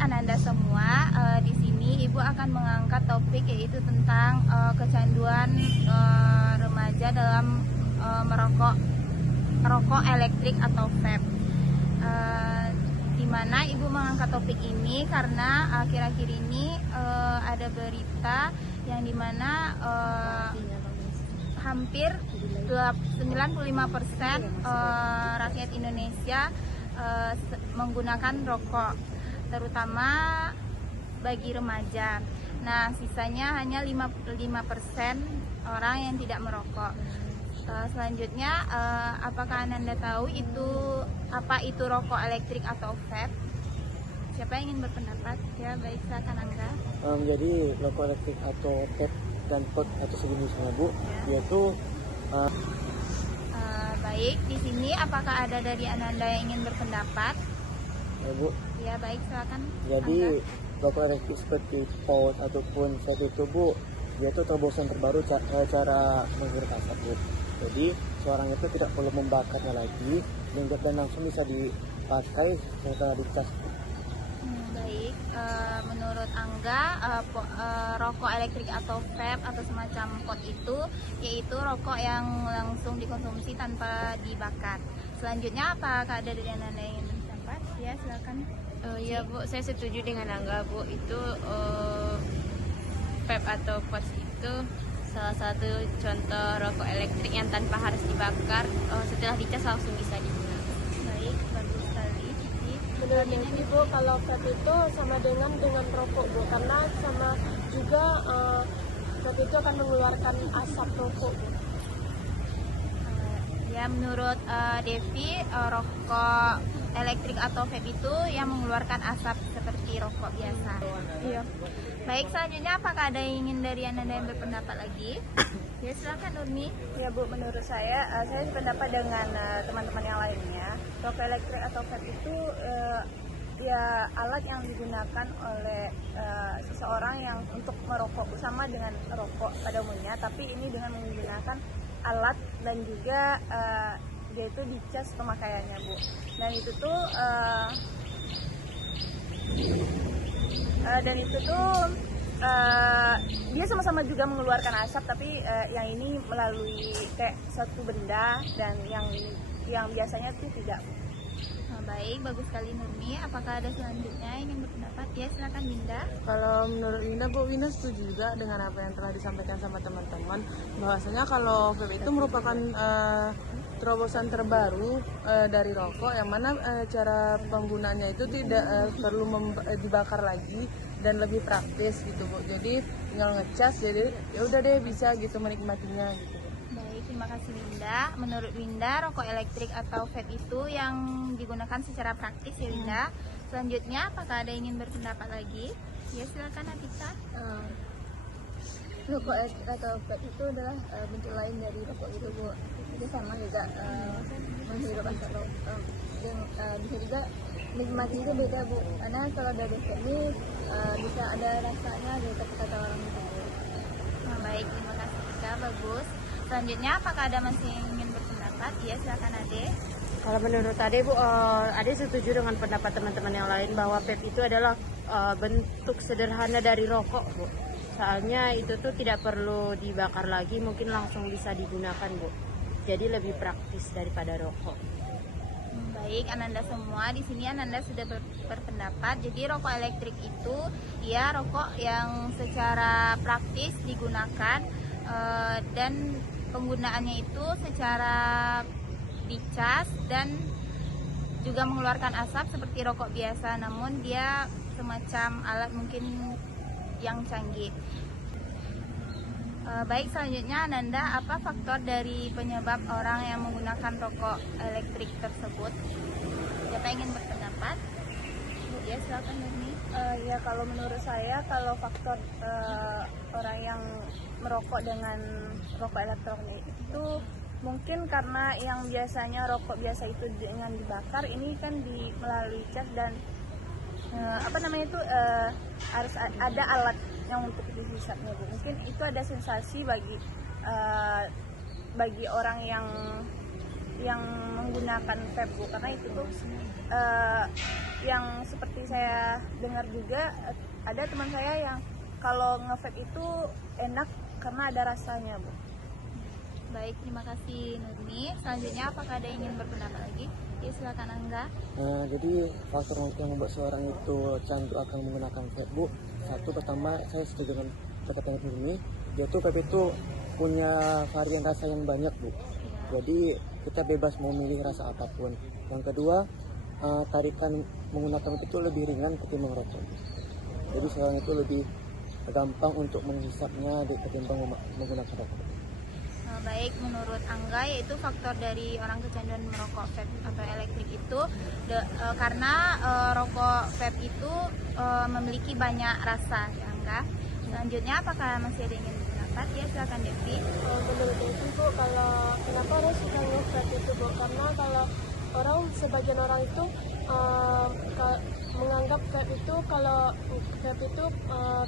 Ananda semua. Di sini Ibu akan mengangkat topik yaitu tentang kecanduan remaja dalam merokok rokok elektrik atau vape. Di mana Ibu mengangkat topik ini karena akhir-akhir ini ada berita yang dimana hampir 95% rakyat Indonesia menggunakan rokok, terutama bagi remaja. Nah, sisanya hanya 55% orang yang tidak merokok. Selanjutnya, apakah Ananda tahu apa itu rokok elektrik atau vape? Siapa yang ingin berpendapat? Ya, baik, silakan Angga. Jadi rokok elektrik atau vape dan pot atau sejenisnya, Bu, yaitu baik, di sini apakah ada dari Ananda yang ingin berpendapat? Bu. Ya, baik, silakan. Jadi rokok elektrik seperti pot ataupun vape itu, Bu, yaitu terobosan terbaru cara menghirup asap, Bu. Jadi seorang itu tidak perlu membakarnya lagi dan langsung bisa dipakai setelah dicas. Baik, menurut Angga, rokok elektrik atau vape atau semacam pot itu yaitu rokok yang langsung dikonsumsi tanpa dibakar. Selanjutnya apakah ada dari Ananda yang ingin berpendapat? Ya, silakan. Ya Bu, saya setuju dengan Angga, Bu. Itu vape atau pot itu salah satu contoh rokok elektrik yang tanpa harus dibakar, setelah dicas langsung bisa digunakan. Baik, bagus sekali. Menurut Ibu, kalau vape itu sama dengan rokok, Bu, karena sama juga vape itu akan mengeluarkan asap rokok, Bu. Ya, menurut Devi, rokok elektrik atau vape itu yang mengeluarkan asap seperti rokok biasa. Iya. Baik, selanjutnya apakah ada yang ingin dari Ananda yang berpendapat lagi? Ya, silakan Nurmi. Ya Bu, menurut saya sependapat dengan teman-teman yang lainnya. Rokok elektrik atau vape itu ya alat yang digunakan oleh seseorang yang untuk merokok, sama dengan rokok pada umumnya, tapi ini dengan menggunakan alat dan juga dia itu dicas pemakaiannya, Bu. Dan itu tuh dia sama-sama juga mengeluarkan asap, tapi yang ini melalui kayak suatu benda dan yang biasanya tuh tidak. Baik, bagus sekali Nurmi. Apakah ada selanjutnya yang ingin berpendapat? Ya, silakan Dinda. Kalau menurut Winda, Bu, Winda setuju juga dengan apa yang telah disampaikan sama teman-teman, bahwasanya kalau vape itu merupakan terobosan terbaru dari rokok, yang mana cara penggunaannya itu tidak perlu dibakar lagi dan lebih praktis gitu, Bu. Jadi tinggal ngecas, jadi ya udah deh bisa gitu menikmatinya gitu. Baik, terima kasih Winda. Menurut Winda, rokok elektrik atau vape itu yang digunakan secara praktis ya Winda. Selanjutnya, apakah ada yang ingin berpendapat lagi? Ya, silakan Atika. Rokok elektrik atau vape itu adalah bentuk lain dari rokok itu, Bu. Itu sama juga menghirup asap rokok. Bisa juga nikmatnya itu beda, Bu. Karena kalau dari vape ini bisa ada rasanya dari kata-kata orang itu. Baik, terima kasih Atika, bagus. Selanjutnya, apakah ada masih yang ingin berpendapat? Ya, silakan Ade. Kalau menurut Ade, Bu, Ade setuju dengan pendapat teman-teman yang lain bahwa vape itu adalah bentuk sederhana dari rokok, Bu. Soalnya itu tuh tidak perlu dibakar lagi, mungkin langsung bisa digunakan, Bu. Jadi lebih praktis daripada rokok. Baik, Ananda semua, di sini Ananda sudah berpendapat. Jadi rokok elektrik itu ya rokok yang secara praktis digunakan dan penggunaannya itu secara dicas dan juga mengeluarkan asap seperti rokok biasa, namun dia semacam alat mungkin yang canggih. Baik, selanjutnya Ananda, apa faktor dari penyebab orang yang menggunakan rokok elektrik tersebut? Siapa yang ingin berpendapat? Ya, silakan Nurmi. Ya, kalau menurut saya, kalau faktor orang yang merokok dengan rokok elektronik itu mungkin karena yang biasanya rokok biasa itu dengan dibakar, ini kan melalui cas dan harus ada alat yang untuk dihisapnya, Bu. Mungkin itu ada sensasi bagi orang yang yang menggunakan vape Bu, karena itu tuh yang seperti saya dengar juga ada teman saya yang kalau nge-vape itu enak karena ada rasanya Bu. Baik, terima kasih Nurmi. Selanjutnya apakah ada yang ingin berpendapat lagi? Ya, silakan Angga. Jadi faktor yang membuat seorang itu candu akan menggunakan vape Bu, satu pertama saya setuju dengan perkataan Nurmi, yaitu vape itu punya varian rasa yang banyak Bu. Jadi kita bebas mau milih rasa apapun. Yang kedua, tarikan menggunakan vape itu lebih ringan ketimbang rokok. Jadi seorang itu lebih gampang untuk menghisapnya ketimbang menggunakan rokok. Baik, menurut Angga yaitu faktor dari orang kecanduan merokok vape atau elektrik itu karena rokok vape itu memiliki banyak rasa ya Angga. Selanjutnya apakah masih ada yang ingin berpendapat? Ya, silakan Devi. Menurut itu Bu, kalau kenapa orang suka nge-vape itu Bu? Karena kalau sebagian orang itu menganggap vape itu kalau vape itu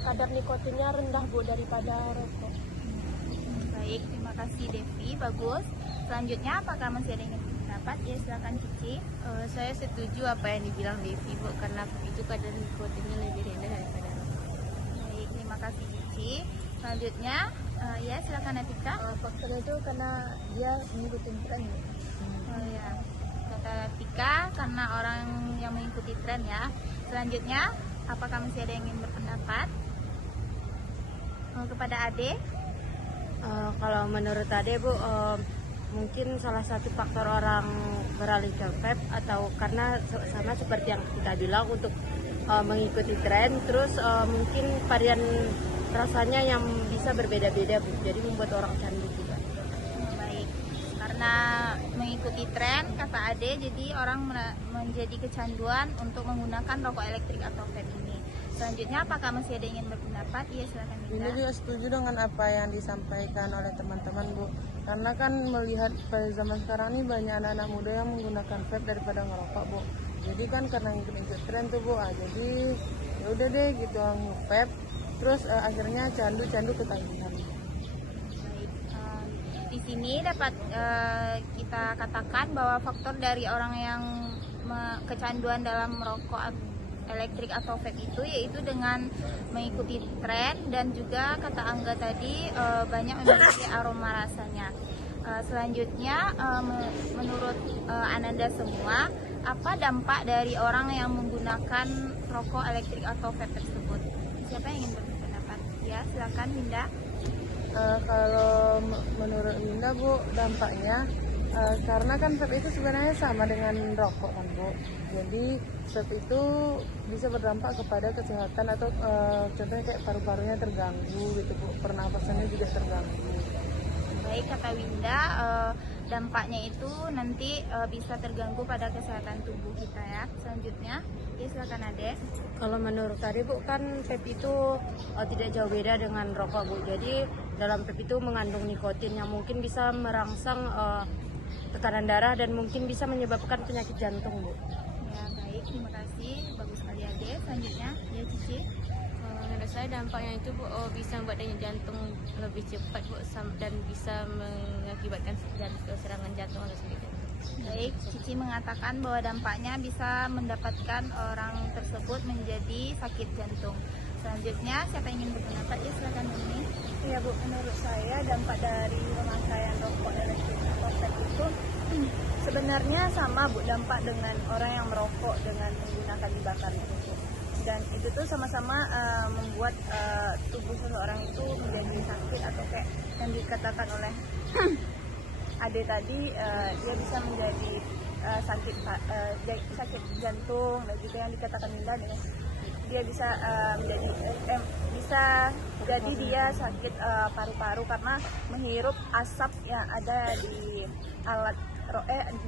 kadar nikotinnya rendah Bu daripada rokok. Baik, terima kasih Devi, bagus. Selanjutnya apakah masih ada yang ingin berpendapat? Ya, silakan Cici. Saya setuju apa yang dibilang Devi Bu, karena vape itu kadar nikotinnya lebih rendah daripada rokok. Baik, terima kasih Cici. Selanjutnya ya silakan Atika. Faktornya itu karena dia mengikuti tren. Oh ya, kata Atika karena orang yang mengikuti tren ya. Selanjutnya apakah masih ada yang ingin berpendapat? Kepada Ade. Kalau menurut Ade Bu, mungkin salah satu faktor orang beralih ke vape atau karena sama seperti yang kita bilang untuk mengikuti tren, terus mungkin varian rasanya yang bisa berbeda-beda Bu, jadi membuat orang candu juga. Baik, karena mengikuti tren kata Ade, jadi orang menjadi kecanduan untuk menggunakan rokok elektrik atau vape ini. Selanjutnya apakah masih ada yang ingin berpendapat? Iya, silakan Ini Dinda. juga setuju dengan apa yang disampaikan oleh teman-teman Bu, karena kan melihat pada zaman sekarang ini banyak anak-anak muda yang menggunakan vape daripada ngerokok Bu. Jadi kan karena ikut tren tuh Bu, jadi ya udah deh gitu vape, terus akhirnya candu ketagihan. Baik, di sini dapat kita katakan bahwa faktor dari orang yang kecanduan dalam merokok elektrik atau vape itu yaitu dengan mengikuti tren dan juga kata Angga tadi banyak memiliki aroma rasanya. Selanjutnya menurut Ananda semua, apa dampak dari orang yang menggunakan rokok elektrik atau vape tersebut? Siapa yang ingin berpendapat? Ya, silakan Dinda. Kalau menurut Linda Bu, dampaknya karena kan vape itu sebenarnya sama dengan rokok kan Bu. Jadi vape itu bisa berdampak kepada kesehatan atau contohnya kayak paru-parunya terganggu gitu Bu, pernapasannya juga terganggu. Baik, kata Winda, dampaknya itu nanti bisa terganggu pada kesehatan tubuh kita ya. Selanjutnya, ya silakan Ade. Kalau menurut tadi Bu, kan vape itu tidak jauh beda dengan rokok Bu. Jadi dalam vape itu mengandung nikotin yang mungkin bisa merangsang tekanan darah dan mungkin bisa menyebabkan penyakit jantung Bu. Ya, baik, terima kasih. Bagus sekali Ade. Selanjutnya, ya Cici. Menurut saya dampaknya itu Bu, bisa membuat denyut jantung lebih cepat Bu, dan bisa mengakibatkan serangan jantung atau sakit jantung. Baik, Cici mengatakan bahwa dampaknya bisa mendapatkan orang tersebut menjadi sakit jantung. Selanjutnya, siapa yang ingin berpendapat? Ya, silakan Nuni. Iya Bu, menurut saya dampak dari pemakaian rokok elektrik atau vape itu sebenarnya sama Bu, dampak dengan orang yang merokok dengan menggunakan dibakar itu Bu. Dan itu tuh sama-sama membuat tubuh seseorang itu menjadi sakit atau kayak yang dikatakan oleh Ade tadi, dia bisa menjadi sakit jantung, dan juga yang dikatakan Linda dia bisa jadi dia sakit paru-paru karena menghirup asap yang ada di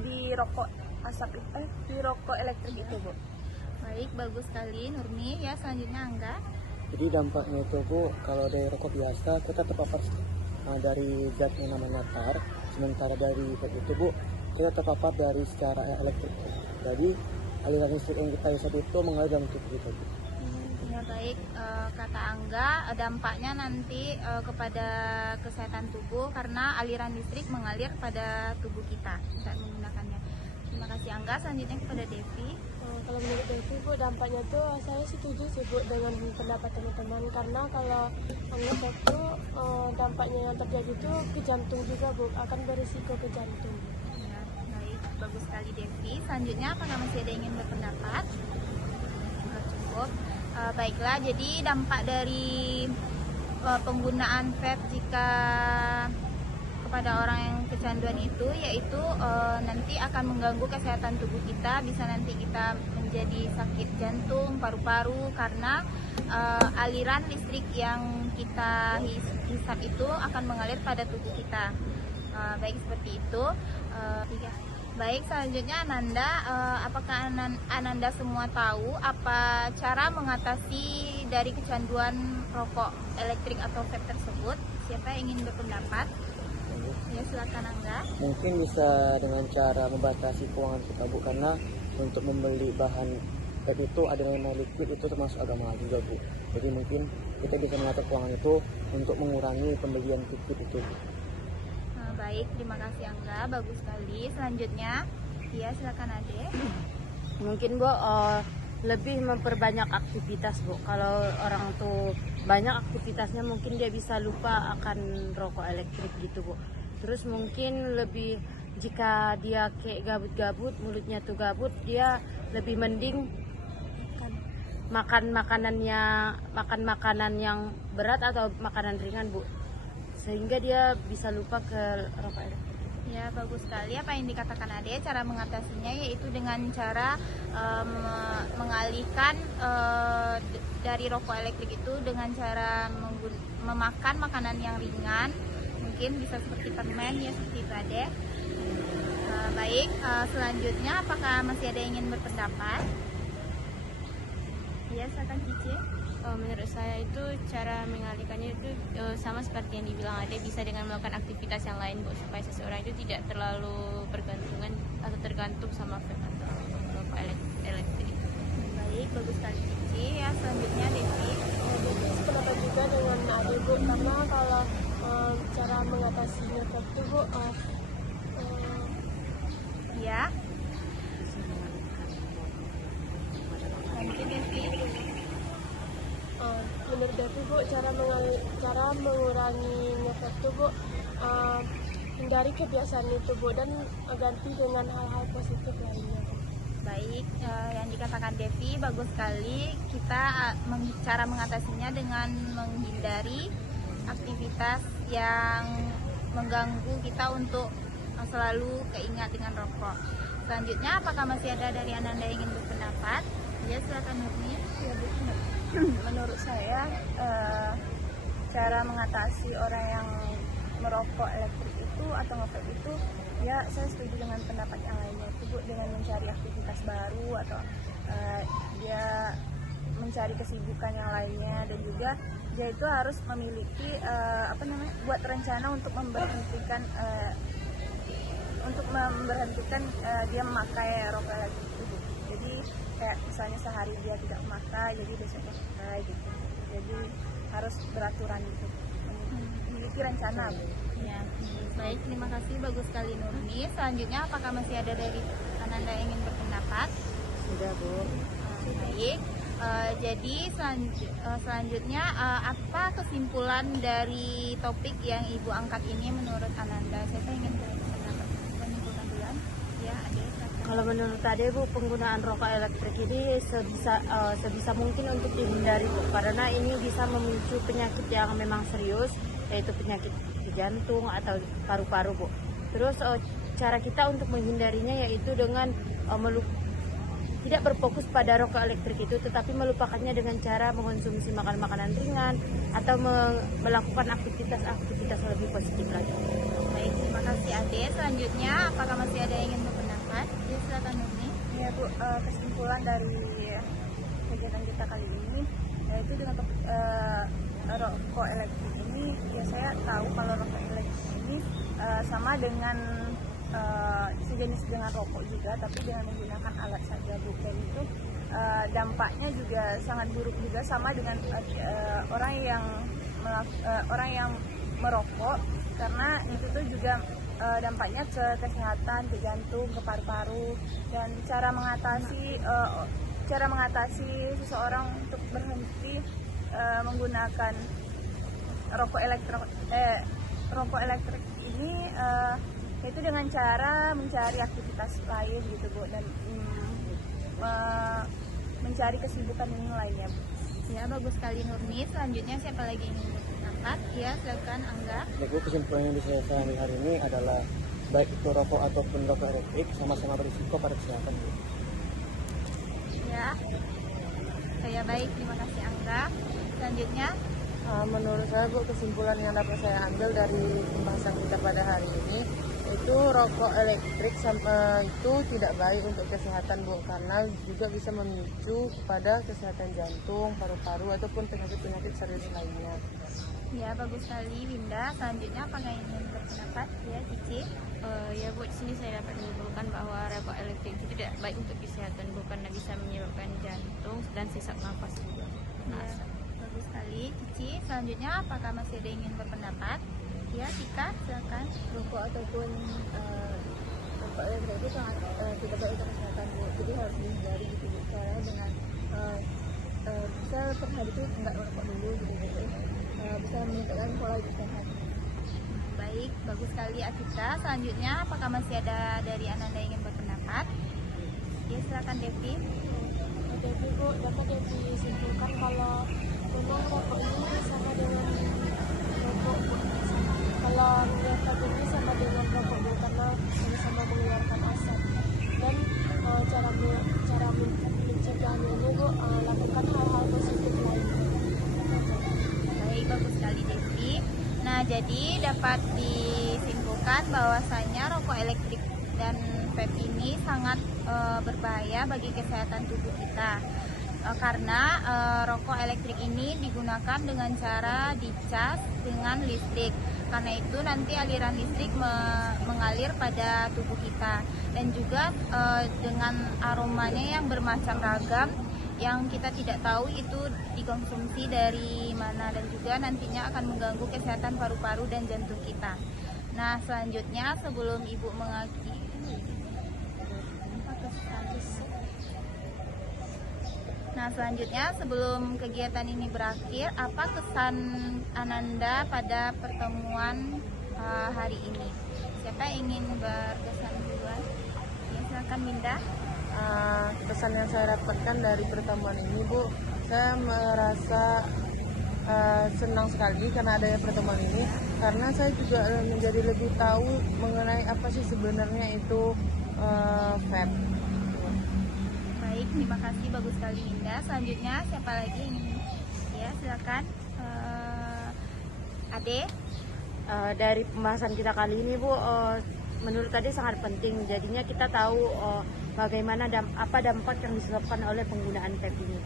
di rokok elektrik itu Bu. Baik, bagus sekali Nurmi. Ya, selanjutnya Angga. Jadi dampaknya itu Bu, kalau dari rokok biasa kita terpapar dari zat yang namanya tar, sementara dari vape itu Bu, kita terpapar dari secara elektrik. Jadi aliran listrik yang kita hisap itu mengalir dalam tubuh kita Bu. Ya, Ya baik, kata Angga, dampaknya nanti kepada kesehatan tubuh karena aliran listrik mengalir pada tubuh kita saat menggunakannya. Terima kasih Angga. Selanjutnya kepada Devi. Kalau menurut Devi Bu, dampaknya tuh saya setuju sih Bu dengan pendapat teman-teman, karena kalau nge-vape tuh dampaknya yang terjadi tuh ke jantung juga Bu, akan berisiko ke jantung. Ya, baik, bagus sekali Devi. Selanjutnya apakah masih ada yang ingin berpendapat? Cukup. Baiklah, jadi dampak dari penggunaan vape jika kepada orang yang kecanduan itu yaitu nanti akan mengganggu kesehatan tubuh kita, bisa nanti kita menjadi sakit jantung, paru-paru karena aliran listrik yang kita hisap itu akan mengalir pada tubuh kita. Baik seperti itu. Baik, selanjutnya Ananda, apakah Ananda semua tahu apa cara mengatasi dari kecanduan rokok elektrik atau vape tersebut? Siapa yang ingin berpendapat? Ya, silakan Angga. Mungkin bisa dengan cara membatasi keuangan kita Bu, karena untuk membeli bahan vape itu ada namanya liquid, itu termasuk agak mahal juga Bu. Jadi mungkin kita bisa mengatur keuangan itu untuk mengurangi pembelian liquid itu. Baik, terima kasih Angga, bagus sekali. Selanjutnya, ya silakan Ade. Mungkin Bu lebih memperbanyak aktivitas Bu. Kalau orang tuh banyak aktivitasnya mungkin dia bisa lupa akan rokok elektrik gitu Bu. Terus mungkin lebih jika dia kayak gabut-gabut, mulutnya tuh gabut, dia lebih mending makan makanan yang berat atau makanan ringan Bu, sehingga dia bisa lupa ke rokok elektrik. Ya, bagus sekali apa yang dikatakan Ade. Cara mengatasinya yaitu dengan cara mengalihkan dari rokok elektrik itu dengan cara memakan makanan yang ringan, mungkin bisa seperti permen ya, seperti itu Ade. Baik, selanjutnya apakah masih ada yang ingin berpendapat? Ya, silakan Cici. Menurut saya itu cara mengalihkannya itu sama seperti yang dibilang Ade, bisa dengan melakukan aktivitas yang lain Bu, supaya seseorang itu tidak terlalu bergantungan atau tergantung sama vape atau rokok elektrik. Baik, bagus sekali Cici. Ya, selanjutnya Devi. Jadi sependapat juga dengan Ade Bu, karena kalau cara mengatasinya itu Bu, Ya. Lanjut Devi. menurut Devi Bu, cara mengurangi ngefek itu Bu, hindari kebiasaan itu Bu, dan ganti dengan hal-hal positif lainnya. Baik, yang dikatakan Devi bagus sekali. Kita cara mengatasinya dengan menghindari aktivitas yang mengganggu kita untuk selalu keingat dengan rokok. Selanjutnya, apakah masih ada dari Ananda yang ingin berpendapat? Ya, silakan Nurni. Ya, Bu. Menurut saya cara mengatasi orang yang merokok elektrik itu atau nge-vape itu, ya saya setuju dengan pendapat yang lainnya itu Bu, dengan mencari aktivitas baru atau dia mencari kesibukan yang lainnya, dan juga dia itu harus memiliki buat rencana untuk memberhentikan dia memakai rokok elektrik itu Bu. Jadi kayak misalnya sehari dia tidak memakai, jadi besoknya pakai gitu. Jadi harus beraturan gitu, memiliki rencana Bu. Ya, baik, terima kasih, bagus sekali Nurni. Selanjutnya, apakah masih ada dari Ananda yang ingin berpendapat? Sudah Bu. Baik, jadi selanjutnya apa kesimpulan dari topik yang Ibu angkat ini menurut Ananda? Saya ingin berpendapat menyimpulkan duluan. Ya, ada. Kalau menurut Ade Bu, penggunaan rokok elektrik ini sebisa mungkin untuk dihindari Bu, karena ini bisa memicu penyakit yang memang serius, yaitu penyakit jantung atau paru-paru Bu. Terus cara kita untuk menghindarinya yaitu dengan tidak berfokus pada rokok elektrik itu, tetapi melupakannya dengan cara mengonsumsi makanan ringan atau melakukan aktivitas lebih positif lagi. Baik, terima kasih Ade. Selanjutnya, apakah masih ada yang ingin berpendapat? Ya, silakan Nurni. Ya Bu, kesimpulan dari kegiatan kita kali ini yaitu dengan topik rokok elektrik ini, ya saya tahu kalau rokok elektrik ini sama dengan sejenis dengan rokok juga, tapi dengan menggunakan alat saja Bu. Dan itu dampaknya juga sangat buruk juga, sama dengan orang yang merokok, karena itu tuh juga dampaknya ke kesehatan, ke jantung, ke paru-paru. Dan cara mengatasi seseorang untuk berhenti menggunakan rokok elektrik ini itu dengan cara mencari aktivitas lain gitu Bu, dan mencari kesibukan yang lainnya Bu. Ya, bagus sekali Nurni. Selanjutnya siapa lagi yang ingin berpendapat? Ya, silakan Angga. Jadi kesimpulan yang bisa saya ambil hari ini adalah baik itu rokok ataupun rokok elektrik sama-sama berisiko pada kesehatan. Ya, saya baik, terima kasih Angga. Selanjutnya, Menurut saya Bu, kesimpulan yang dapat saya ambil dari pembahasan kita pada hari ini itu rokok elektrik itu tidak baik untuk kesehatan Bu, karena juga bisa memicu kepada kesehatan jantung, paru-paru ataupun penyakit-penyakit serius lainnya. ya bagus sekali Winda. Selanjutnya apakah ingin berpendapat? Ya, Cici. Ya Bu, di sini saya dapat menyimpulkan bahwa rokok elektrik itu tidak baik untuk kesehatan Bu, karena bisa menyebabkan jantung dan sesak nafas juga. Ya, bagus sekali Cici. Selanjutnya apakah masih ada yang ingin berpendapat? Ya, Tika, silakan. Rokok ataupun rokok elektrik itu sangat tidak baik untuk kesehatan Bu, jadi harus dihindari gitu Bu. Soalnya dengan bisa per hari itu nggak merokok dulu gitu bisa meningkatkan pola hidup sehat. Baik, bagus sekali Atika. Selanjutnya apakah masih ada dari Ananda yang ingin berpendapat? Ya, silakan Devi. Jadi Bu, dapat disimpulkan kalau memang rokok ini sama dengan rokok Bu. Kalau rokok ini sama dengan rokok Bu, karena sama-sama mengeluarkan asap. Dan cara mencegahnya ini Bu, lakukan hal-hal positif lainnya. Baik, bagus sekali Devi. Nah, jadi dapat disimpulkan bahwasanya rokok elektrik dan vape ini sangat berbahaya bagi kesehatan tubuh kita. Karena rokok elektrik ini digunakan dengan cara dicas dengan listrik. Karena itu nanti aliran listrik mengalir pada tubuh kita, dan juga dengan aromanya yang bermacam ragam yang kita tidak tahu itu dikonsumsi dari mana, dan juga nantinya akan mengganggu kesehatan paru-paru dan jantung kita. Nah, selanjutnya sebelum Ibu mengakhiri sebelum kegiatan ini berakhir, apa kesan Ananda pada pertemuan hari ini? Siapa yang ingin berkesan duluan? Ya, silakan Minda. Pesan yang saya dapatkan dari pertemuan ini Bu, saya merasa senang sekali karena adanya pertemuan ini, karena saya juga menjadi lebih tahu mengenai apa sih sebenarnya itu vape. Baik, terima kasih, bagus sekali Minda. Selanjutnya siapa lagi ini? Ya, silakan Ade. Dari pembahasan kita kali ini Bu, menurut Ade sangat penting. Jadinya kita tahu bagaimana apa dampak yang disebabkan oleh penggunaan vape ini.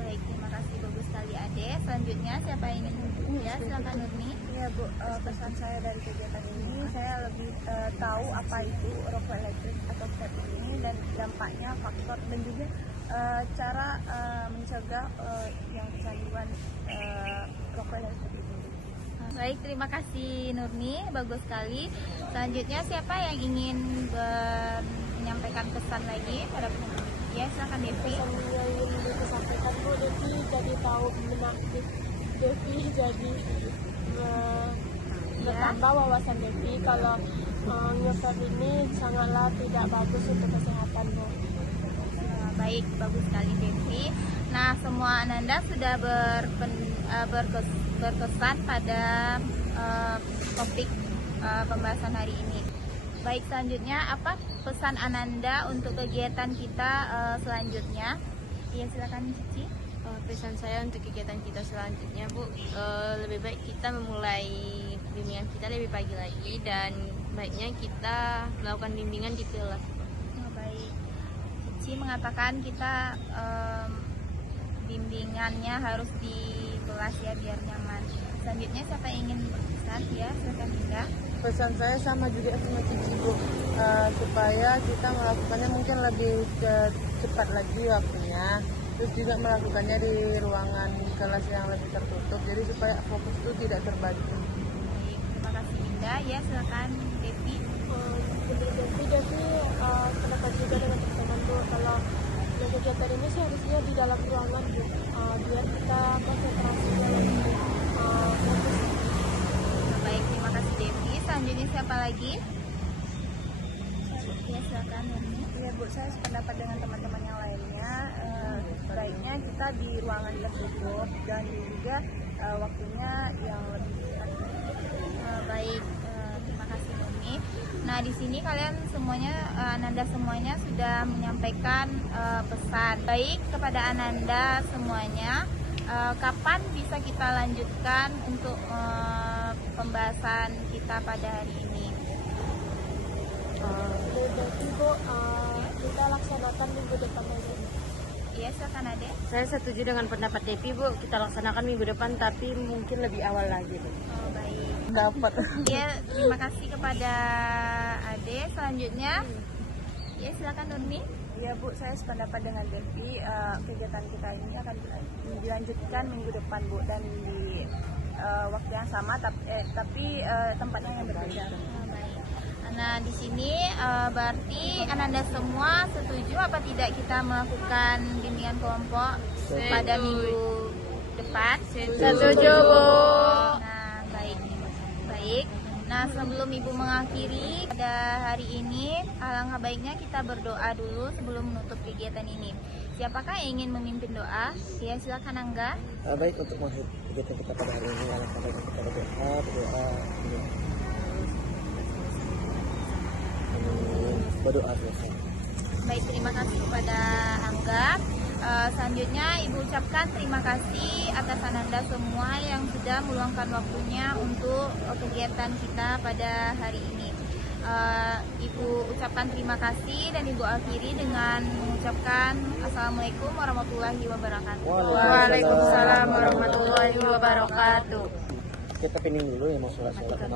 Baik, terima kasih, bagus sekali Ade. Selanjutnya siapa yang ingin? Ya, silakan Nurni. Ya Bu, pesan saya dari kegiatan ini, saya lebih tahu apa itu rokok elektrik atau vape ini dan dampaknya, faktor, dan juga cara mencegah yang kecanduan rokok elektrik ini. Baik, terima kasih Nurni, bagus sekali. Selanjutnya siapa yang ingin menyampaikan pesan lagi pada penonton? Ya, silakan Devi. Pesan yang ingin disampaikan Bu, Devi jadi tahu Devi jadi bertambah wawasan Devi kalau nge-vape ini sangatlah tidak bagus untuk kesehatan Bu. Baik, bagus sekali Devi. Nah, semua Ananda sudah berkesan pada topik pembahasan hari ini. Baik, selanjutnya apa pesan Ananda untuk kegiatan kita selanjutnya? Iya, silakan Cici. Pesan saya untuk kegiatan kita selanjutnya Bu, lebih baik kita memulai bimbingan kita lebih pagi lagi, dan baiknya kita melakukan bimbingan di kelas. Baik, Cici mengatakan kita bimbingannya harus di kelas ya, biar nyaman. Selanjutnya siapa yang ingin berpesan? Ya, silakan Dinda. Pesan saya sama juga sama Cici Bu, supaya kita melakukannya mungkin lebih cepat lagi waktunya, terus juga melakukannya di ruangan kelas yang lebih tertutup, jadi supaya fokus itu tidak terbagi. Baik, terima kasih Dinda. Ya, silakan Devi. Devi pendapat juga dengan teman-teman Bu, kalau kegiatan ini seharusnya di dalam ruangan Bu, biar kita konsentrasi dalam fokus. Baik, terima kasih Devi. Selanjutnya siapa lagi? Ya, silakan Nurmi. Ya Bu, saya sependapat dengan teman-teman yang lainnya. Baiknya kita di ruangan tertutup dan juga waktunya yang lebih dekat. Baik, terima kasih Nurmi. Nah, di sini kalian semuanya, Ananda semuanya sudah menyampaikan pesan. Baik, kepada Ananda semuanya, kapan bisa kita lanjutkan untuk pembahasan kita pada hari ini? Berarti Bu, kita laksanakan minggu depan aja. Iya, silakan Ade. Saya setuju dengan pendapat Devi Bu, kita laksanakan minggu depan tapi mungkin lebih awal lagi Bu. Oh, baik. Dapat. Ya, terima kasih kepada Ade. Selanjutnya, ya silakan Nurmi. Ya Bu, saya sependapat dengan Devi. Kegiatan kita ini akan dilanjutkan minggu depan Bu, dan di waktu yang sama tapi tempatnya yang berbeda. Oh, baik. Nah, di sini berarti Ananda semua setuju apa tidak kita melakukan bimbingan kelompok pada minggu depan? Setuju Bu. Nah, baik. Baik. Nah, sebelum Ibu mengakhiri pada hari ini, alangkah baiknya kita berdoa dulu sebelum menutup kegiatan ini. Siapakah yang ingin memimpin doa? Ya, silakan Angga. Baik, untuk mengakhiri kegiatan kita pada hari ini, alangkah baiknya kita berdoa. Berdoa selesai. Baik, terima kasih kepada Angga. Selanjutnya Ibu ucapkan terima kasih atas Ananda semua yang sudah meluangkan waktunya untuk kegiatan kita pada hari ini. Ibu ucapkan terima kasih dan Ibu akhiri dengan mengucapkan Assalamualaikum warahmatullahi wabarakatuh. Waalaikumsalam warahmatullahi wabarakatuh. Kita pinning dulu ya, mau sholat-sholat.